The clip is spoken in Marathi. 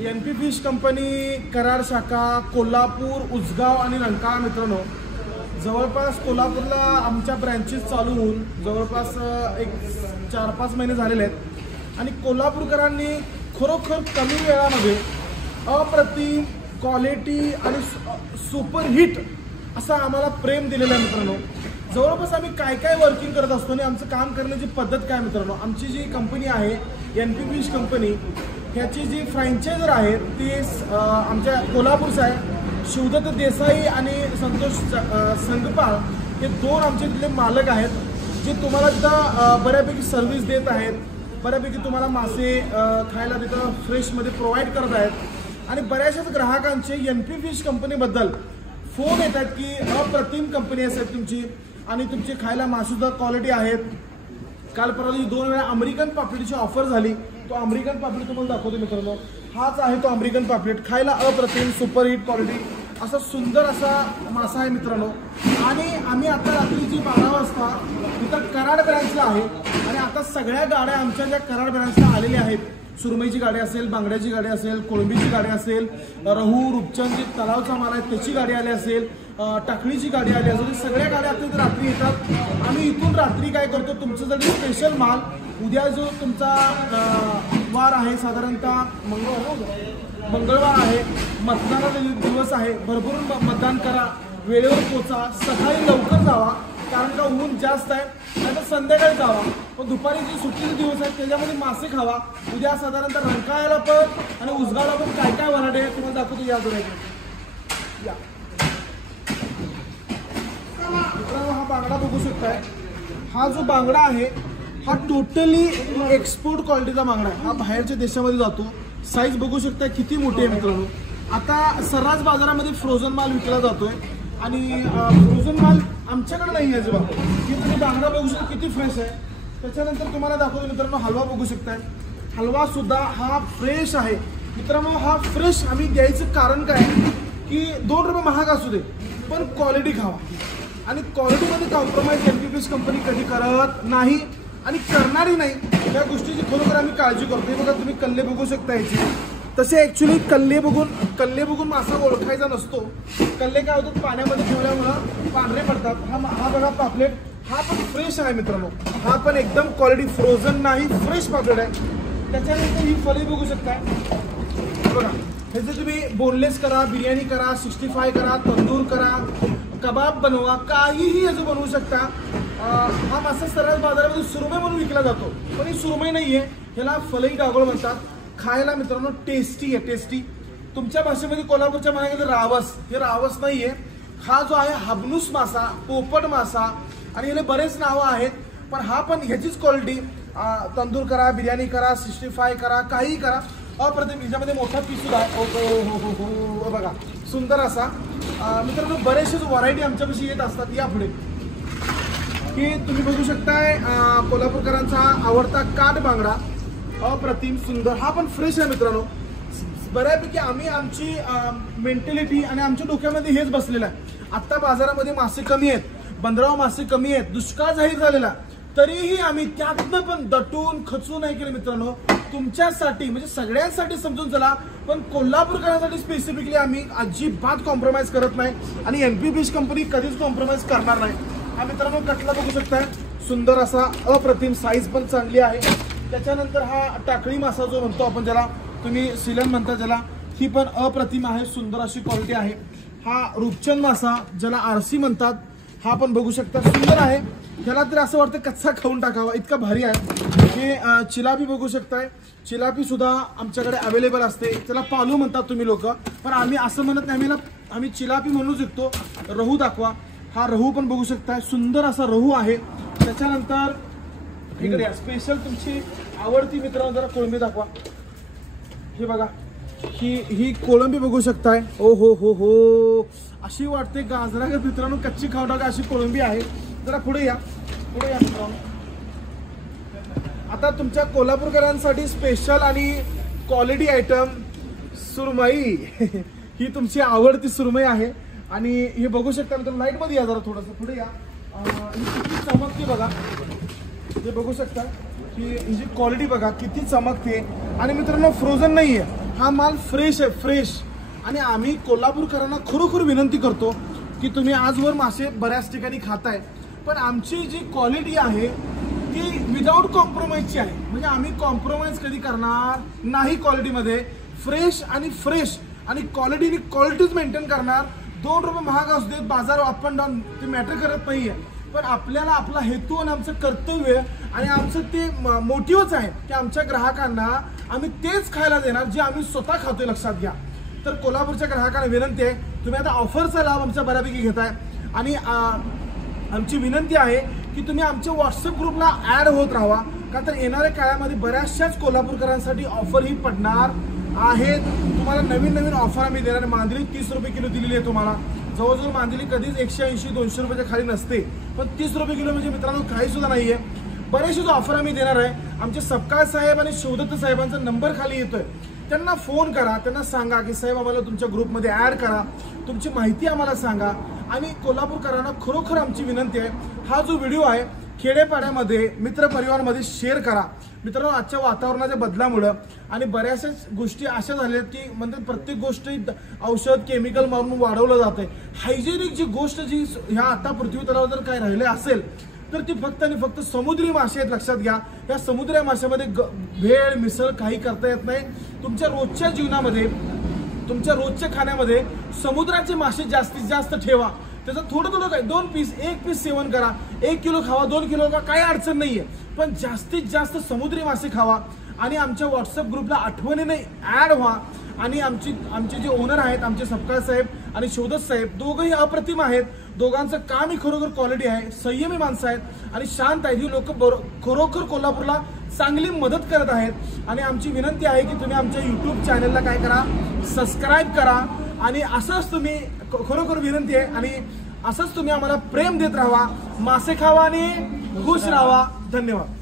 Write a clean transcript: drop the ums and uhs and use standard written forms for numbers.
NP फिश कंपनी कराड शाखा कोल्हापूर उजगाव आणि रंकाळा मित्रांनो, जवळपास कोल्हापूरला आमच्या ब्रँचेस चालू होऊन जवळपास एक 4-5 महिने झालेले आहेत आणि कोल्हापूरकरांनी खरोखर कमी वेळामध्ये अप्रतिम क्वालिटी आणि सुपरहिट असं आम्हाला प्रेम दिलेलं आहे मित्रांनो। जवळपास आम्ही काय काय वर्किंग करत असतो आणि आमचं काम करण्याची पद्धत काय मित्रांनो, आमची जी कंपनी आहे NP फिश कंपनी ह्याची जी फ्रँचायझर आहे ती आमच्या कोल्हापूरचं आहे। शिवदत्त देसाई आणि संतोष संगपाळ हे दोन आमचे तिथले मालक आहेत जे तुम्हाला तिथं बऱ्यापैकी सर्व्हिस देत आहेत, बऱ्यापैकी तुम्हाला मासे खायला तिथं फ्रेशमध्ये प्रोव्हाइड करत आहेत आणि बऱ्याचशाच ग्राहकांचे NP फिश कंपनीबद्दल फोन येतात की अप्रतिम कंपनी असेल तुमची आणि तुमची खायला मासेसुद्धा क्वालिटी आहेत। काल परवा 2 वेळा अमेरिकन पापलेटची ऑफर झाली, तो अमेरिकन पापलेट तुम्हाला दाखवतो मित्रांनो। हाच आहे तो अमेरिकन पापलेट, खायला अप्रतिम सुपरहिट क्वालिटी असा सुंदर असा मासा आहे मित्रांनो। आणि आम्ही आता रात्रीची 12 वाजता इथं कराड ब्रँचला आहे आणि आता सगळ्या गाड्या आमच्या ज्या कराड ब्रँचला आलेल्या आहेत, सुरमईची गाडी असेल, बांगड्याची गाडी असेल, कोळंबीची गाडी असेल, रहू रूपचंद जे तलावचा माल आहे त्याची गाडी आली असेल, टाकळीची गाडी आली असेल, सगळ्या गाड्या आता रात्री येतात। आम्ही इथून रात्री काय करतो, तुमच्यासाठी स्पेशल माल उद्या जो तुमचा वार आहे साधारणतः मंगळवार आहे, मतदानाचा दिवस आहे, भरपूर मतदान करा, वेळेवर पोचा, सकाळी लवकर जावा कारण का ऊन जास्त आहे, नाहीतर संध्याकाळी जावा, पण दुपारी जे सुट्टीचे दिवस आहेत त्याच्यामध्ये मासे खावा। उद्या साधारणतः रंकाळ्याला पण आणि उजगावला पण काय काय व्हरायटी आहे तुम्हाला दाखवतो या जोड्यात। या हा बांगडा बघू शकताय, हा जो बांगडा आहे हा टोटली एक्सपोर्ट क्वालिटीचा बांगडा आहे, हा बाहेरच्या देशामध्ये जातो। साईज बघू शकता किती मोठी आहे मित्रांनो। आता सर्रास बाजारामध्ये फ्रोझन माल विकला जातोय आणि फ्रोझन माल आमच्याकडे नाही आहे अजिबात। की तुम्ही बांगडा बघू शकता किती फ्रेश आहे। त्याच्यानंतर तुम्हाला दाखवतो मित्रांनो हलवा बघू शकताय, हलवा सुद्धा हा फ्रेश आहे मित्रांनो। हा फ्रेश आम्ही द्यायचं कारण काय की 2 रुपये महाग असू दे पण क्वालिटी खावा आणि क्वालिटीमध्ये कॉम्प्रोमाइज NP फिश कंपनी कधी करत नाही आणि करणारही नाही। या गोष्टीची खरोखर आम्ही काळजी करतो। बघा तुम्ही कल्ले बघू शकता याची, तसे ॲक्च्युली कल्ले बघून मासा ओळखायचा नसतो। कल्ले काय होतात पाण्यामध्ये ठेवल्यामुळं पांढरे पडतात। हा बघा पापलेट, हा पण फ्रेश आहे मित्रांनो, हा पण एकदम क्वालिटी फ्रोझन नाही फ्रेश पापलेट आहे। त्याच्यानंतर ही फळी बघू शकता बघा, ह्याचे तुम्ही बोनलेस करा, बिर्याणी करा, 65 करा, तंदूर करा, कबाब बनवा, काहीही याचं बनवू शकता। हा मासा सर्रास बाजारामध्ये सुरमई म्हणून विकला जातो पण ही सुरमई नाहीये, ह्याला फलई डागोळ म्हणतात। खायला मित्रांनो टेस्टी आहे, टेस्टी। तुमच्या भाषेमध्ये कोल्हापूरच्या म्हणायला रावस, हे रावस नाहीये, हा जो आहे हाबनूस मासा, पोपट मासा आणि याला बरेच नावं आहेत पण हा पण ह्याचीच क्वालिटी। तंदूर करा, बिर्याणी करा, 65 करा, काही करा, अप्रतिम। ह्याच्यामध्ये मोठा पीस सुद्धा आहे, हो बघा सुंदर असा। मित्रांनो बरेचसेच व्हरायटी आमच्यापाशी येत असतात। या पुढे की तुम्ही बघू शकताय कोल्हापूरकरांचा आवडता काट बांगडा, अप्रतिम सुंदर, हा पण फ्रेश आहे मित्रांनो। बऱ्यापैकी आम्ही आमची मेंटॅलिटी आणि आमच्या डोक्यामध्ये हेच बसलेलं आहे। आता बाजारामध्ये मासे कमी आहेत, बंदराव मासे कमी आहेत, दुष्काळ जाहीर झालेला, तरीही आम्ही त्यातनं पण दटून खचून नाही केलं मित्रांनो। तुमच्यासाठी म्हणजे सगळ्यांसाठी समजून चला, पण कोल्हापूरकरांसाठी स्पेसिफिकली आम्ही अजिबात कॉम्प्रोमाइज करत नाही आणि NP फिश कंपनी कधीच कॉम्प्रोमाइज करणार नाही। हा मित्रांनो कटला बघू शकताय, सुंदर असा अप्रतिम, साईज पण चांगली आहे। त्याच्यानंतर हा टाकळी मासा जो म्हणतो आपण, ज्याला तुम्ही सिलन म्हणता ज्याला, ही पण अप्रतिम आहे, सुंदर अशी क्वालिटी आहे। हा रूपचंद मासा ज्याला RC म्हणतात, हा पण बघू शकता सुंदर आहे। ह्याला तर असं वाटतं कच्चा खाऊन टाकावा, इतका भारी आहे। हे चिलापी बघू शकताय, चिलापी सुद्धा आमच्याकडे अवेलेबल असते, त्याला पालू म्हणतात तुम्ही लोक, पण आम्ही असं म्हणत नाही, आम्ही चिलापी म्हणून विकतो। रहू दाखवा, हा रहू पण बघू शकताय, सुंदर असा रहू आहे। त्याच्यानंतर इकडे स्पेशल तुमची आवडती मित्रांनो जरा कोळंबी दाखवा, हे बघा, ही कोळंबी बघू शकताय, ओ हो अशी वाटते गाजरा मित्रांनो, कच्ची खाऊ टाका अशी कोळंबी आहे। जरा पुढे या मित्रांनो। आता तुमच्या कोल्हापूरकरांसाठी स्पेशल आणि क्वालिटी आयटम सुरमई ही तुमची आवडती सुरमई आहे आणि हे बघू शकता मित्रांनो। लाईट मध्ये या जरा थोडंसं पुढे या, ही किती चमकते बघा, हे बघू शकता की हिची क्वालिटी बघा किती चमकते। आणि मित्रांनो फ्रोझन नाहीये, हा माल फ्रेश आहे, फ्रेश. आणि आम्ही कोल्हापूरकरांना खरोखर विनंती करतो की तुम्ही आजवर मासे बऱ्याच ठिकाणी खाताय, पण आमची जी क्वालिटी आहे ती विदाऊट कॉम्प्रोमाइजची आहे. म्हणजे आम्ही कॉम्प्रोमाइज कधी करणार नाही क्वालिटीमध्ये. फ्रेश आणि क्वालिटीज मेंटेन करणार. 2 रुपये महाग असू देत, बाजार अप अँड डाऊन ते मॅटर करत नाहीये. पण आपल्याला आपला हेतू आणि आमचं कर्तव्य आणि आमचं ते मोटिव्हच आहे की आमच्या ग्राहकांना आम्ही तेच खायला देणार जे आम्ही स्वतः खातोय. लक्षात घ्या. तर कोल्हापूरच्या ग्राहकांना विनंती आहे, तुम्ही आता ऑफरचा लाभ आमच्या बऱ्यापैकी घेताय आणि आमची विनंती आहे की तुम्ही आमच्या व्हॉट्सअप ग्रुपला ॲड होत राहा, का तर येणाऱ्या काळामध्ये बऱ्याचशाच कोल्हापूरकरांसाठी ऑफर ही पडणार आहेत. तुम्हाला नवीन ऑफर आम्ही देणार. मांदेली 30 रुपये किलो दिलेली आहे तुम्हाला. जवळजवळ मांदेली कधीच 180-200 रुपयाच्या खाली नसते, पण 30 रुपये किलो म्हणजे मित्रांनो काही सुद्धा नाहीये. बरेचसे ऑफर आम्ही देणार आहे. आमचे सपकाळ साहेब आणि शिवदत्त साहेबांचा नंबर खाली येतोय, त्यांना फोन करा, त्यांना सांगा की साहेब आम्हाला तुमच्या ग्रुपमध्ये ॲड करा, तुमची माहिती आम्हाला सांगा. आणि कोल्हापूरकरांना खरोखर आमची विनंती आहे, हा जो व्हिडिओ आहे खेडेपाड्यामध्ये मित्रपरिवारमध्ये शेअर करा. मित्रांनो, आजच्या वातावरणाच्या बदलामुळं आणि बऱ्याचशाच गोष्टी अशा झाल्यात की म्हणतात प्रत्येक गोष्ट औषध केमिकल मारून वाढवलं जातंय. हायजेनिक जी गोष्ट जी ह्या आता पृथ्वी तलावर जर काय राहिले असेल तर ती फक्त आणि फक्त समुद्री मासे आहेत. लक्षात घ्या, या समुद्री माशामध्ये भेळ मिसळ काही करता येत नाही. तुमच्या रोजच्या जीवनामध्ये, तुमच्या रोजच्या खाण्यामध्ये समुद्राचे मासे जास्तीत जास्त ठेवा. त्याचं थोडं काय 2 पीस 1 पीस सेवन करा. 1 किलो खावा, 2 किलो खावा, काही अडचण नाहीये, पण जास्तीत जास्त समुद्री मासे खावा. आणि आमच्या व्हॉट्सअप ग्रुपला आठवणीने ॲड व्हा. आणि आमचे जे ओनर आहेत, आमचे सपकाळ साहेब आणि शिवदत्त साहेब, दोघंही अप्रतिम आहेत. दोघांचं काम ही खरोखर क्वालिटी आहे. संयमी माणसं आहेत आणि शांत आहेत. ही लोक खरोखर कोल्हापूरला चांगली मदत करत आहेत. आणि आमची विनंती आहे की तुम्ही आमच्या यूट्यूब चॅनलला काय करा, सबस्क्राईब करा. आणि असंच तुम्ही खरोखर विनंती आहे आणि असंच तुम्ही आम्हाला प्रेम देत राहा. मासे खावा आणि खुश राहा. धन्यवाद.